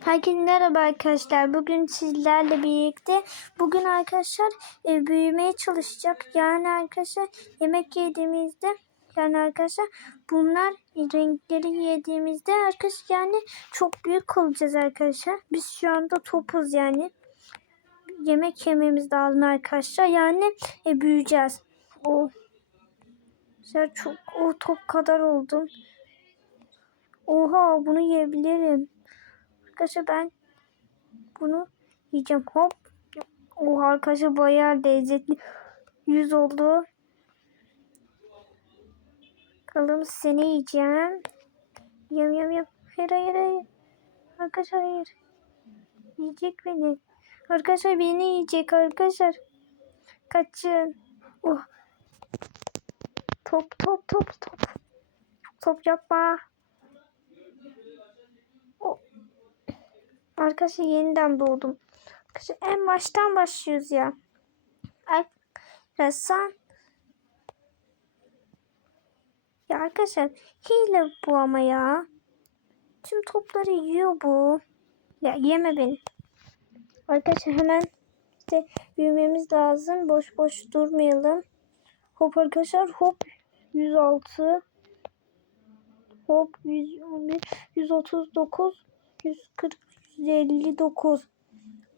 Herkese merhaba arkadaşlar. Bugün sizlerle birlikte bugün arkadaşlar e, büyümeye çalışacak. Yani arkadaşlar yemek yediğimizde yani arkadaşlar bunlar renkleri yediğimizde arkadaşlar yani çok büyük olacağız arkadaşlar. Biz şu anda topuz yani. Yemek yememiz lazım arkadaşlar. Yani e, büyüyeceğiz. O çok o top kadar oldum. Oha bunu yiyebilirim. Arkadaşlar ben bunu yiyeceğim. Hop. O arkadaşlar bayağı lezzetli. Yüz oldu. Kalım seni yiyeceğim. Yem yem yem. Hayır hayır hayır. Arkadaşlar hayır. Yiyecek beni. Arkadaşlar beni yiyecek arkadaşlar. Kaçın. Oh. Top top top top. Top yapma. Arkadaşlar yeniden doğdum. Arkadaşlar en baştan başlıyoruz ya. Arkadaşlar ya arkadaşlar hile bu ama ya. Tüm topları yiyor bu. Ya yeme beni. Arkadaşlar hemen işte büyümemiz lazım. Boş boş durmayalım. Hop arkadaşlar hop 106 hop 111 139 140 159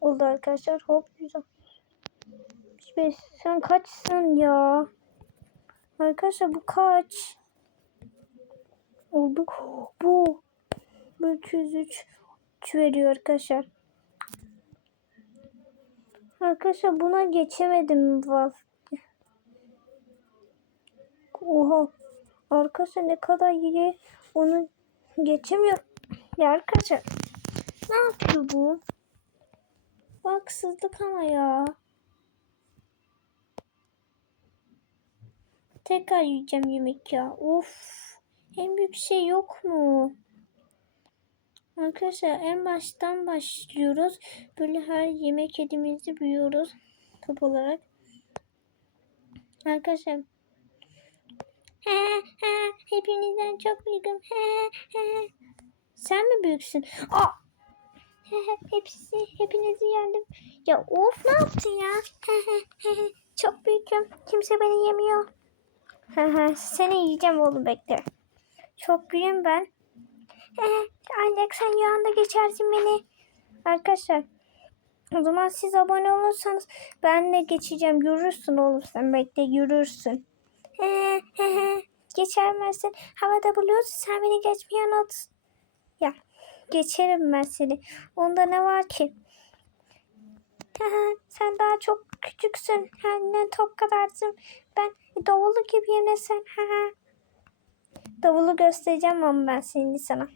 oldu arkadaşlar. Hop 165. Sen kaçsın ya? Arkadaşlar bu kaç? Oldu. Bu. Bu 303 veriyor arkadaşlar. Arkadaşlar buna geçemedim. Vaz. Oha. Arkadaşlar ne kadar iyi. Onu geçemiyor. Ya arkadaşlar ne yapıyor bu? Haksızlık ama ya. Tekrar yiyeceğim yemek ya. Of. En büyük şey yok mu? Arkadaşlar en baştan başlıyoruz. Böyle her yemek yediğimizde büyüyoruz. Top olarak. Arkadaşlar. He he hepinizden çok büyüğüm. He he. Sen mi büyüksün? Aa! Hepsi, hepinizi yendim. Ya of ne yaptın ya? Çok büyüküm. Kimse beni yemiyor. Seni yiyeceğim oğlum bekle. Çok büyüğüm ben. Ancak sen yanında geçersin beni. Arkadaşlar o zaman siz abone olursanız ben de geçeceğim. Yürürsün oğlum sen bekle yürürsün. Geçermezsin. Havada buluyorsun sen beni geçmeyi unut. Geçerim ben seni. Onda ne var ki? sen daha çok küçüksün. Ne top kadarsın. Ben davulu gibiyim ne sen. Davulu göstereceğim ama ben seni sana.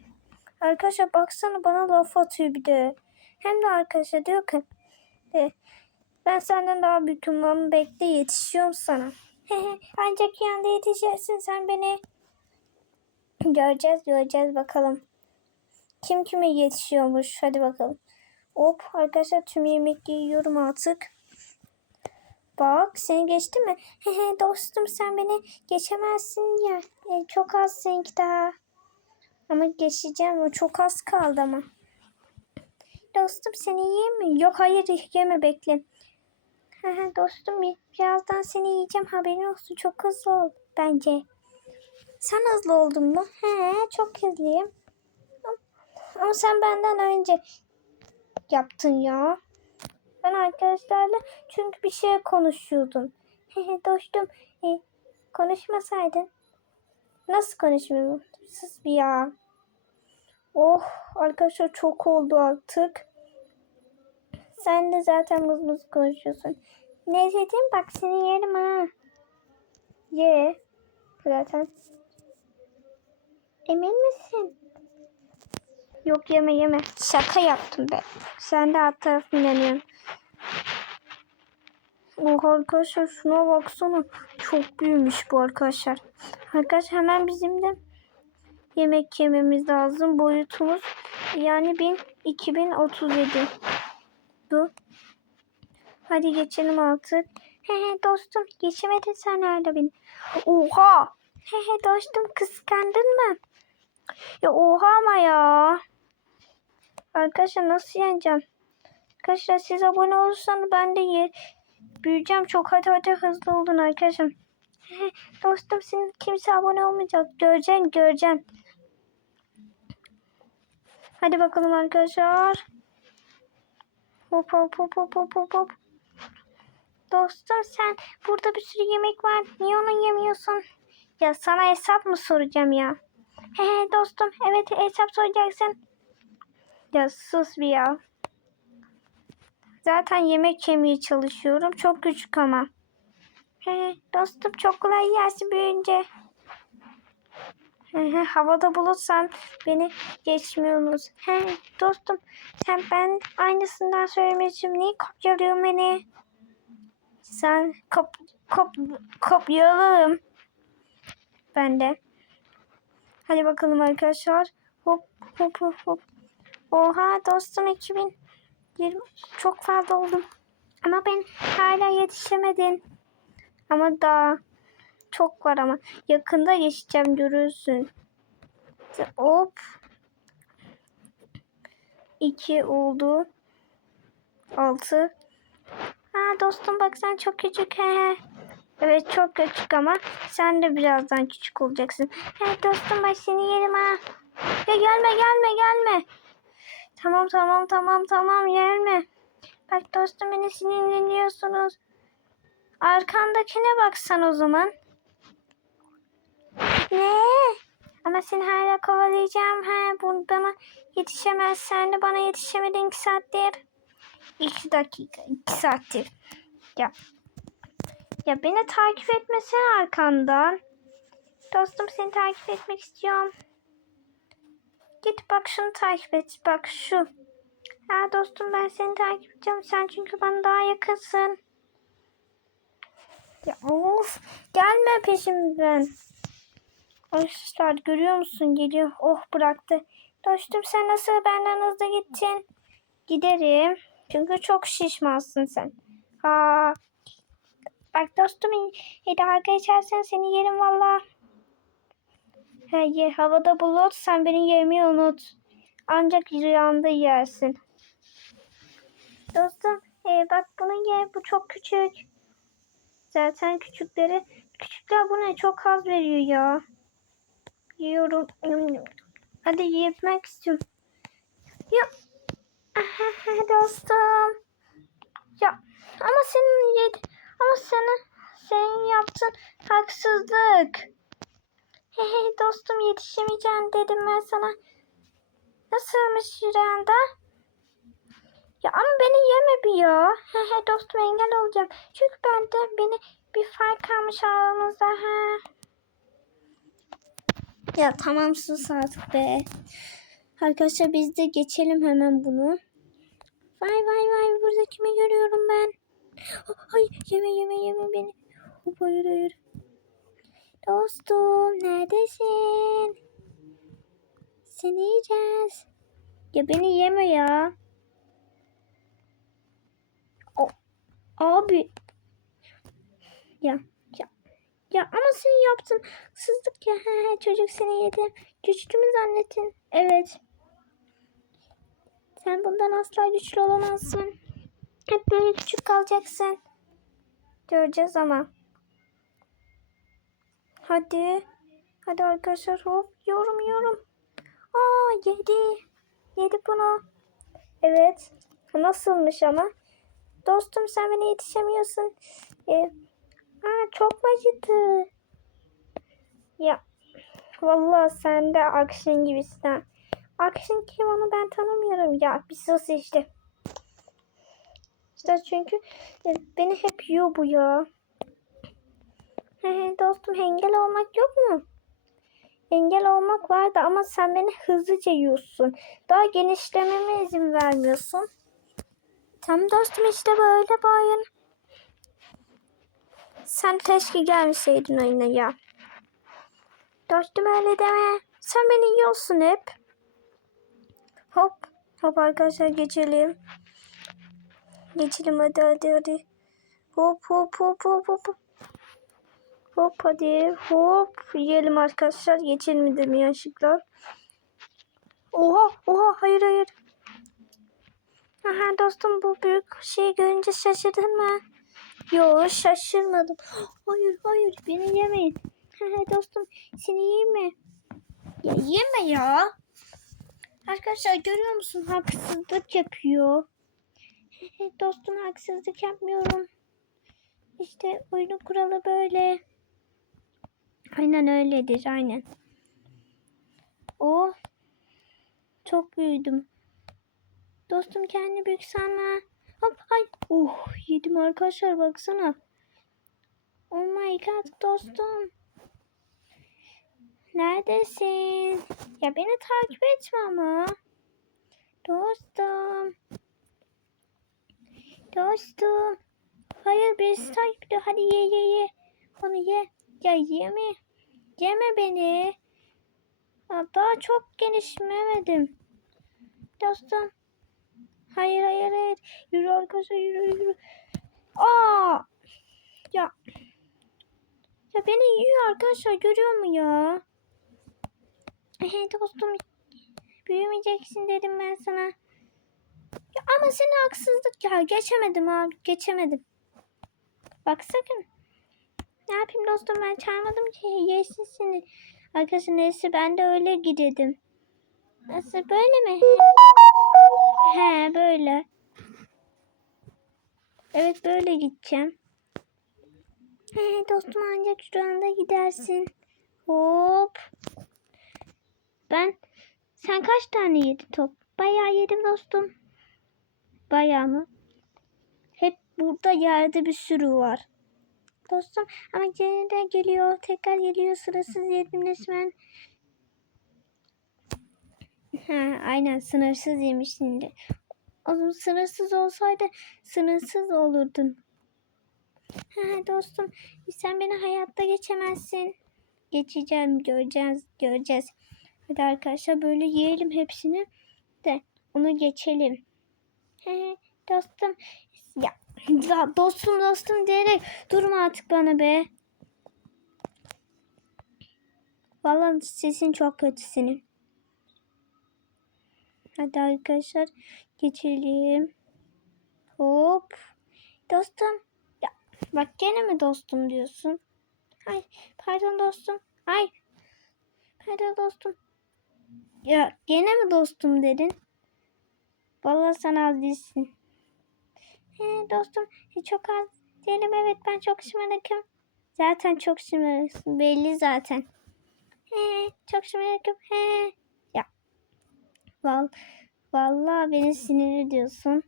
Arkadaşlar baksana bana laf atıyor bir de. Hem de arkadaşlar diyor ki de, ben senden daha büyüküm ama bekle yetişiyorum sana. Ancak yanında yetişirsin sen beni. Göreceğiz göreceğiz bakalım. Kim kime yetişiyormuş hadi bakalım. Hop arkadaşlar tüm yemek yiyorum artık. Bak seni geçti mi? Hehe dostum sen beni geçemezsin ya. E, çok az seninki daha. Ama geçeceğim o çok az kaldı ama. Dostum seni yiyeyim mi? Yok hayır yeme bekle. Hehe dostum birazdan seni yiyeceğim haberin olsun çok hızlı ol bence. Sen hızlı oldun mu? He çok hızlıyım. Ama sen benden önce yaptın ya. Ben arkadaşlarla çünkü bir şey konuşuyordum. Dostum e, konuşmasaydın. Nasıl konuşmuyorum? Sus bir ya. Oh arkadaşlar çok oldu artık. Sen de zaten mız mız konuşuyorsun. Ne dedim bak seni yerim ha. Ye. Zaten. Emin misin? Yok yeme yeme. Şaka yaptım ben. Sen de alt tarafı inanıyorsun. Oh arkadaşlar şuna baksana. Çok büyümüş bu arkadaşlar. Arkadaşlar hemen bizim de yemek yememiz lazım. Boyutumuz yani 1000 2037. Du. Hadi geçelim artık. Hehe dostum geçemedin sen hala beni. Oha. Hehe dostum kıskandın mı? Ya oha ama ya. Arkadaşlar nasıl yeneceğim? Arkadaşlar siz abone olursanız ben de ye büyüyeceğim. Çok hadi hadi hızlı olun arkadaşlar. Dostum senin kimse abone olmayacak. Göreceksin göreceksin. Hadi bakalım arkadaşlar. Hop hop hop hop hop hop hop. Dostum sen burada bir sürü yemek var. Niye onu yemiyorsun? Ya sana hesap mı soracağım ya? He he dostum evet hesap soracaksın. Ya sus bir ya. Zaten yemek yemeye çalışıyorum. Çok küçük ama. He, dostum çok kolay yersin büyüyünce. He, havada bulutsan beni geçmiyorsunuz. He, dostum sen ben aynısından söylemişim. Niye kopyalıyorsun beni? Sen kop, kop, kopyalalım. Ben de. Hadi bakalım arkadaşlar. Hop hop hop hop. Oha dostum 2020 çok fazla oldum. Ama ben hala yetişemedim. Ama daha çok var ama yakında geçeceğim görürsün. Hop. 2 oldu. 6. Ha dostum bak sen çok küçük he. Evet çok küçük ama sen de birazdan küçük olacaksın. He dostum bak seni yerim ha. Ya gelme gelme gelme. Tamam tamam tamam tamam gelme. Bak dostum beni sinirleniyorsunuz. Arkandakine baksan o zaman. Ne? Ama seni hala kovalayacağım. Ha, bana yetişemez. Sen de bana yetişemedin iki saattir. İki dakika, iki saattir. Ya. Ya beni takip etmesene arkandan. Dostum seni takip etmek istiyorum. Git bak şunu takip et. Bak şu. Ha dostum ben seni takip edeceğim. Sen çünkü bana daha yakınsın. Ya of. Gelme peşimden. Arkadaşlar görüyor musun? Geliyor. Oh bıraktı. Dostum sen nasıl benden hızlı gittin? Giderim. Çünkü çok şişmansın sen. Ha. Bak dostum dalga geçersen seni yerim valla. Hayır havada bulut sen beni yemeyi unut. Ancak rüyanda yersin. Dostum e, bak bunu ye bu çok küçük. Zaten küçükleri küçükler bu ne çok az veriyor ya. Yiyorum. Hadi yemek istiyorum. Ya. Dostum. Ya ama senin yedi ama sana senin yaptın haksızlık. Hey, hey dostum yetişemeyeceğim dedim ben sana. Nasılmış yüreğinde? Ya ama beni yeme bir ya. He he dostum engel olacağım. Çünkü ben de beni bir fark kalmış aramızda. He. Ya tamam sus artık be. Arkadaşlar biz de geçelim hemen bunu. Vay vay vay burada kimi görüyorum ben. Ay yeme yeme yeme beni. Hop, hayır hayır. Dostum neredesin? Seni yiyeceğiz. Ya beni yeme ya. O, abi. Ya ya. Ya ama sen yaptın. Sızlık ya. He, çocuk seni yedi. Güçlü mü zannettin? Evet. Sen bundan asla güçlü olamazsın. Hep böyle küçük kalacaksın. Göreceğiz ama. Hadi. Hadi arkadaşlar hop yorum yorum. Aa yedi. Yedi bunu. Evet. Nasılmış ama? Dostum sen bana yetişemiyorsun. Ee, aa, çok acıdı? Ya. Vallahi sen de Akşin gibisin ha. Akşin kim onu ben tanımıyorum. Ya bir sus işte. İşte çünkü e, beni hep yiyor bu ya. Dostum engel olmak yok mu? Engel olmak vardı ama sen beni hızlıca yiyorsun. Daha genişlememe izin vermiyorsun. Tamam dostum işte böyle bu oyun. Sen keşke gelmeseydin oyuna ya. Dostum öyle deme. Sen beni yiyorsun hep. Hop. Hop arkadaşlar geçelim. Geçelim hadi hadi hadi. Hop hop hop hop hop. Hop hadi hop yiyelim arkadaşlar. Geçelim dedim yanlışlıkla. Oha oha hayır hayır. Aha dostum bu büyük şeyi görünce şaşırdın mı? Yo şaşırmadım. Hayır hayır beni yemeyin. dostum seni mi? Ya yeme ya. Arkadaşlar görüyor musun haksızlık yapıyor. dostum haksızlık yapmıyorum. İşte oyunun kuralı böyle. Aynen öyledir aynen. Oh. Çok büyüdüm. Dostum kendi büyük sanma. Hop ay. Oh yedim arkadaşlar baksana. Oh my god dostum. Neredesin? Ya beni takip etme ama. Dostum. Dostum. Hayır birisi takip ediyor. Hadi ye ye ye. Ya yeme. Yeme beni. Ya daha çok gelişmemedim. Dostum. Hayır hayır hayır. Yürü arkadaşlar yürü yürü. Aa! Ya. Ya beni yiyor arkadaşlar görüyor mu ya? Hey dostum. Büyümeyeceksin dedim ben sana. Ya ama seni haksızlık ya geçemedim abi geçemedim. Bak sakın. Ne yapayım dostum ben çağırmadım ki yesin seni. Arkadaşlar neyse ben de öyle gidedim. Nasıl böyle mi? He böyle. Evet böyle gideceğim. He dostum ancak şu anda gidersin. Hop. Ben sen kaç tane yedin top? Bayağı yedim dostum. Bayağı mı? Hep burada yerde bir sürü var. Dostum ama gene de geliyor. Tekrar geliyor. Sırasız yedim resmen. Ha, aynen sınırsız yemiş şimdi. O zaman sınırsız olsaydı sınırsız olurdun. Ha, dostum sen beni hayatta geçemezsin. Geçeceğim göreceğiz göreceğiz. Hadi arkadaşlar böyle yiyelim hepsini de onu geçelim. He, dostum ya dostum dostum diyerek durma artık bana be. Vallahi sesin çok kötü senin. Hadi arkadaşlar geçelim. Hop. Dostum. Ya bak gene mi dostum diyorsun? Ay pardon dostum. Ay. Pardon dostum. Ya gene mi dostum dedin? Vallahi sen az değilsin. He dostum çok az değilim evet ben çok şımarıkım. Zaten çok şımarıksın belli zaten. He çok şımarıkım he. Ya. Val vallahi beni sinir ediyorsun.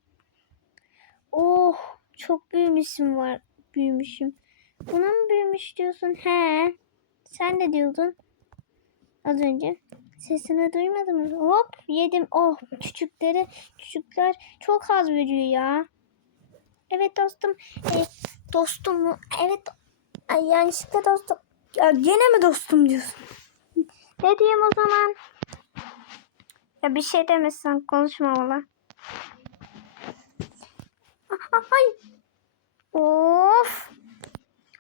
Oh çok büyümüşüm var büyümüşüm. Buna mı büyümüş diyorsun? He. Sen de diyordun. Az önce. Sesini duymadım mı? Hop yedim. Oh küçükleri küçükler çok az veriyor ya. Evet dostum. E, dostum mu? Evet. Ay yanlışlıkla dostum. Ya gene mi dostum diyorsun? Ne diyeyim o zaman? Ya bir şey demesen konuşma valla. Ay. Of.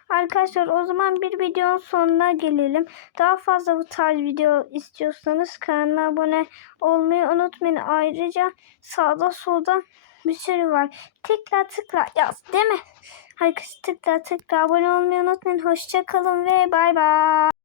Arkadaşlar o zaman bir videonun sonuna gelelim. Daha fazla bu tarz video istiyorsanız kanala abone olmayı unutmayın. Ayrıca sağda solda bir sürü var. Tıkla tıkla yaz değil mi? Herkes tıkla tıkla abone olmayı unutmayın. Hoşçakalın ve bay bay.